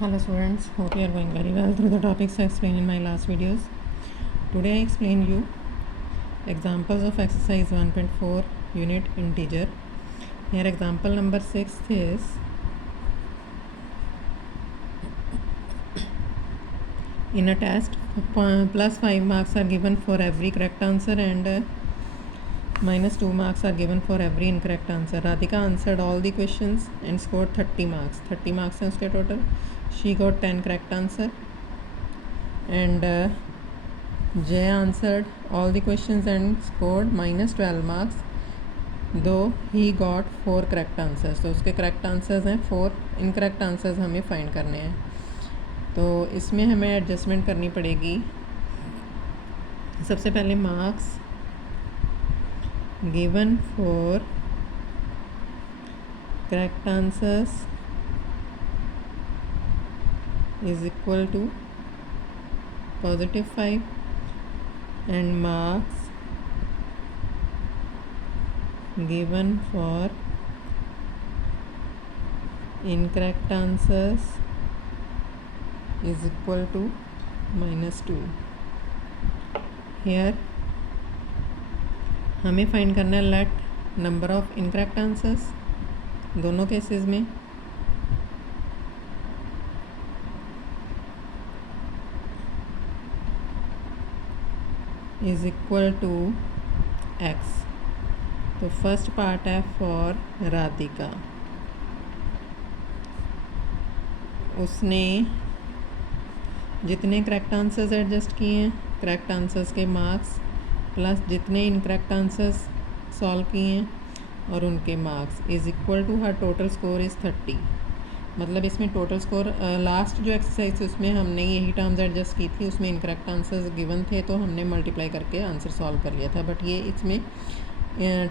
Hello students, hope you are going very well through the topics I explained in my last videos. Today I explain you examples of exercise 1.4 unit integer. Here example number 6 is in a test plus 5 marks are given for every correct answer and minus 2 marks are given for every incorrect answer. Radhika answered all the questions and scored 30 marks. 30 marks हैं उसके total. She got 10 correct answer and Jay answered all the questions and scored minus 12 marks, though he got 4 correct answers. तो उसके correct answers हैं 4, incorrect answers हमें find करने हैं. तो इसमें हमें adjustment करनी पड़ेगी. सबसे पहले marks given for correct answers is equal to positive 5 and marks given for incorrect answers is equal to minus 2. Here हमें फाइंड करना है let number of incorrect answers दोनों केसेस में. Is equal to x. तो first part है for Radhika. उसने जितने correct answers adjust किए हैं, करेक्ट आंसर्स के मार्क्स प्लस जितने इनकरेक्ट आंसर्स सॉल्व किए हैं और उनके मार्क्स is equal to her total score is 30. मतलब इसमें टोटल स्कोर लास्ट जो एक्सरसाइज थी उसमें हमने यही टर्म्स एडजस्ट की थी, उसमें इनकरेक्ट आंसर्स गिवन थे तो हमने मल्टीप्लाई करके आंसर सॉल्व कर लिया था. बट ये इसमें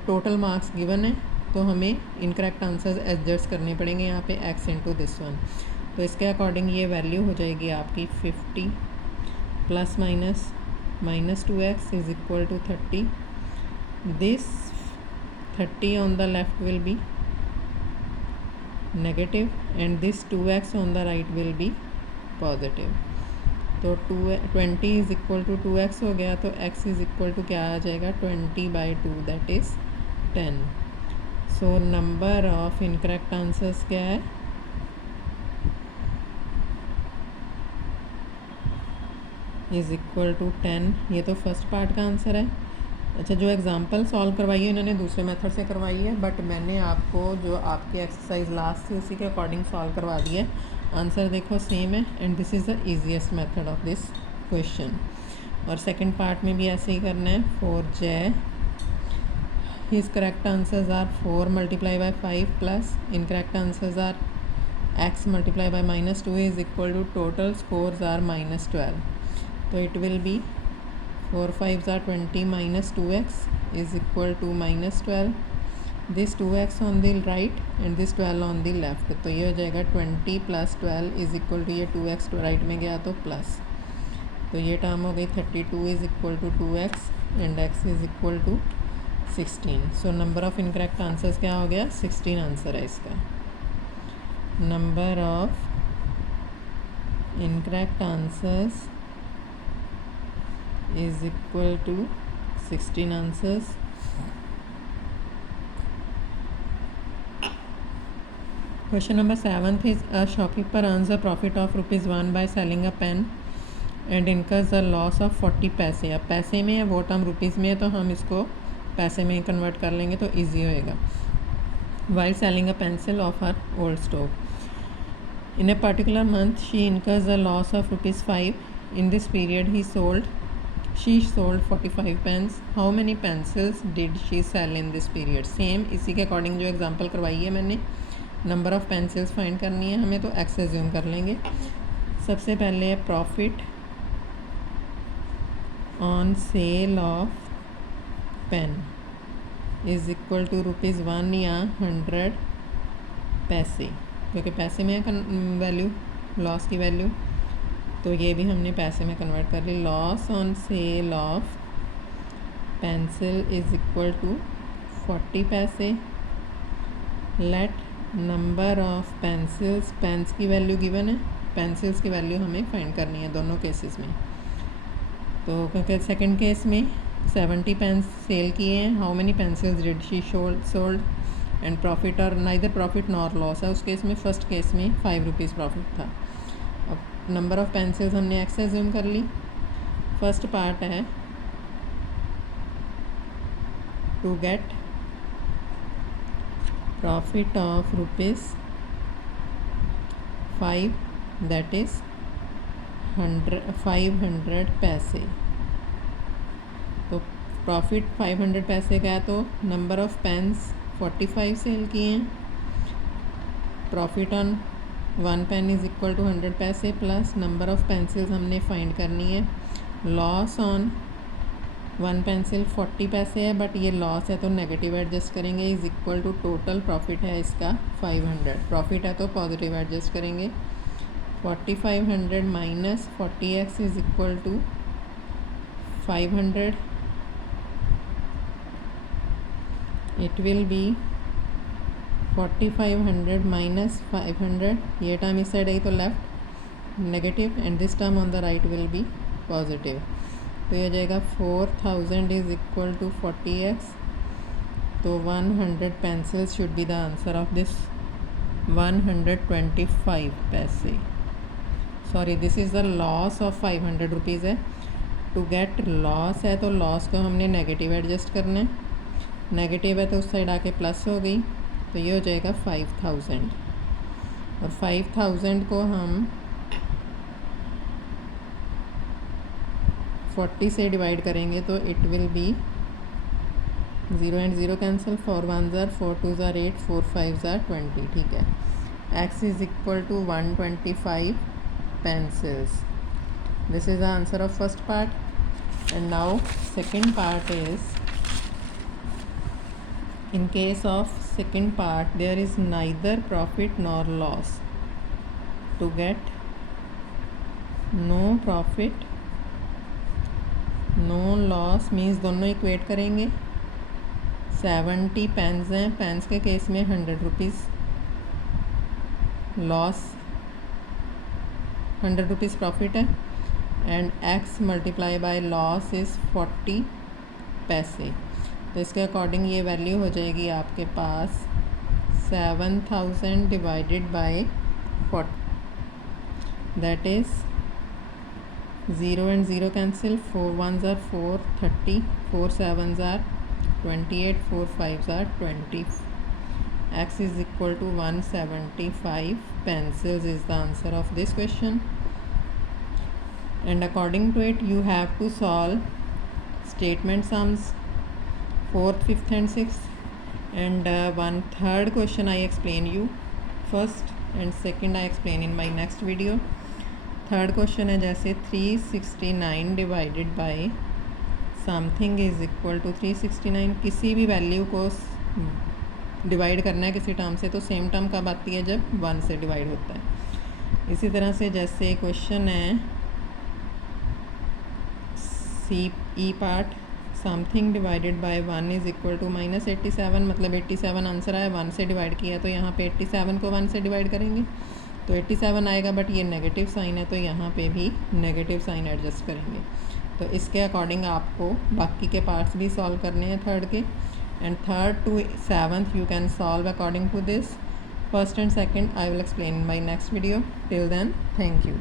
टोटल मार्क्स गिवन है तो हमें इनकरेक्ट आंसर्स एडजस्ट करने पड़ेंगे यहाँ पे एक्स इंटू दिस वन. तो इसके अकॉर्डिंग ये वैल्यू हो जाएगी आपकी 50 plus minus minus 2x is equal to 30. This 30 on the left will be negative and this 2x on the right will be positive. तो 20 is equal to 2x हो गया तो x is equal to क्या आ जाएगा 20/2 that is 10. So number of incorrect answers क्या है is equal to 10. ये तो फर्स्ट पार्ट का आंसर है. अच्छा, जो एग्जांपल सॉल्व करवाई है इन्होंने दूसरे मेथड से करवाई है, बट मैंने आपको जो आपकी एक्सरसाइज लास्ट थी उसी के अकॉर्डिंग सॉल्व करवा दिया है. आंसर देखो सेम है and this is the easiest method of this question. और सेकंड पार्ट में भी ऐसे ही करना है. For Jay his correct answers are 4 multiply by 5 plus incorrect answers are x multiply by minus 2 is equal to total scores are minus 12. तो it will be 4 5s are 20 minus 2x is equal to minus 12. This 2x on the right and this 12 on the left. तो ये हो जाएगा 20 plus 12 is equal to ये 2x तो right में गया तो प्लस. तो ये टर्म हो गई 32 is equal to 2x and x is equal to 16. So number of incorrect answers क्या हो गया 16 आंसर है इसका. Number of incorrect answers is equal to 16 answers. Question number 7 is a shopkeeper earns a profit of ₹1 by selling a pen and incurs a loss of 40 पैसे. अब पैसे में है वो टर्म रुपीज़ में है तो हम इसको पैसे में कन्वर्ट कर लेंगे तो ईजी होएगा. while selling a pencil of her old stove. In a particular month she incurs a loss of ₹5. In this period she sold 45 pens. How many pencils did she sell in this period? Same इसी के according जो example करवाई है मैंने, number of pencils find करनी है हमें तो एक्स एज्यूम कर लेंगे. सबसे पहले profit on sale of pen is equal to ₹1 या 100 पैसे, क्योंकि पैसे में है वैल्यू लॉस की वैल्यू तो ये भी हमने पैसे में कन्वर्ट कर ली. Loss on sale of pencil is equal to 40 पैसे. Let number of pencils, pens की वैल्यू गिवन है पेंसिल्स की वैल्यू हमें फाइंड करनी है दोनों केसेस में। तो क्योंकि सेकंड केस में 70 पेन्स सेल किए हैं, how many pencils did she sold and profit और नाइदर प्रॉफिट नॉर लॉस है। उस केस में फर्स्ट केस में 5 रुपीज़ प्रॉफिट था। अब नंबर ऑफ़ पेंसिल्स हमने एक्स एज्यूम कर ली। फर्स्ट पार्ट है to get profit of ₹5 that is 500 पैसे। तो प्रॉफिट 500 पैसे का है, तो नंबर ऑफ़ पेन्स 45 सेल किए हैं। Profit on 1 pen is equal to 100 पैसे प्लस नंबर ऑफ़ पेंसिल्स हमने फाइंड करनी है। लॉस ऑन 1 पेंसिल 40 पैसे है, बट ये लॉस है तो नेगेटिव एडजस्ट करेंगे, is equal to total profit है इसका 500। प्रॉफिट है तो पॉजिटिव एडजस्ट करेंगे। 4500 minus 40x is equal to 500। It will be 4500 minus 500, ये टर्म इस साइड आई तो left negative and this term on the right will be positive. तो ये हो जाएगा 4000 इज़ इक्वल टू 40x। तो 100 pencils should be the answer of this. 125 पैसे, sorry this is the loss of 500 rupees है। टू गेट लॉस है तो loss को हमने नेगेटिव एडजस्ट करना है, नेगेटिव है तो उस साइड आके प्लस हो गई, तो ये हो जाएगा 5000। और 5000 को हम 40 से डिवाइड करेंगे तो it will be 0 and 0 cancel, 4 1 ज़ार 4 2 ज़ार 8 4 5 ज़ार 20। ठीक है, x is equal to 125 pencils. This is the answer of first part. And now second part is, in case of second part there is neither profit nor loss. To get no profit no loss means दोनों equate करेंगे। 70 pens हैं, pens के case में 100 rupees loss, 100 rupees profit है, and x multiply by loss is 40 पैसे। तो इसके according ये वैल्यू हो जाएगी आपके पास 7000 divided by 40, that is 0 and 0 cancel, 4 1 ज़ार 4 30 4 7 ज़ार 28 4 5 ज़ार 20। x is equal to 175 pencils is the answer of this question. And according to it you have to solve statement sums 4th, 5th and 6th, and one third question I explain you first and second I explain in my next video. Third question है जैसे 369 divided by something is equal to 369, किसी भी value को divide करना है किसी term से, तो सेम टर्म कब आती है, जब 1 से डिवाइड होता है। इसी तरह से जैसे क्वेश्चन है E part, something divided by 1 is equal to -87, मतलब 87 आंसर आया, 1 से डिवाइड किया, तो यहाँ पे 87 को 1 से डिवाइड करेंगे तो 87 आएगा, बट ये नेगेटिव साइन है तो यहाँ पे भी नेगेटिव साइन एडजस्ट करेंगे। तो इसके अकॉर्डिंग आपको बाकी के पार्ट्स भी सॉल्व करने हैं थर्ड के, and third to 7th you can solve according to this. First and second I will explain in my next video. Till then, thank you.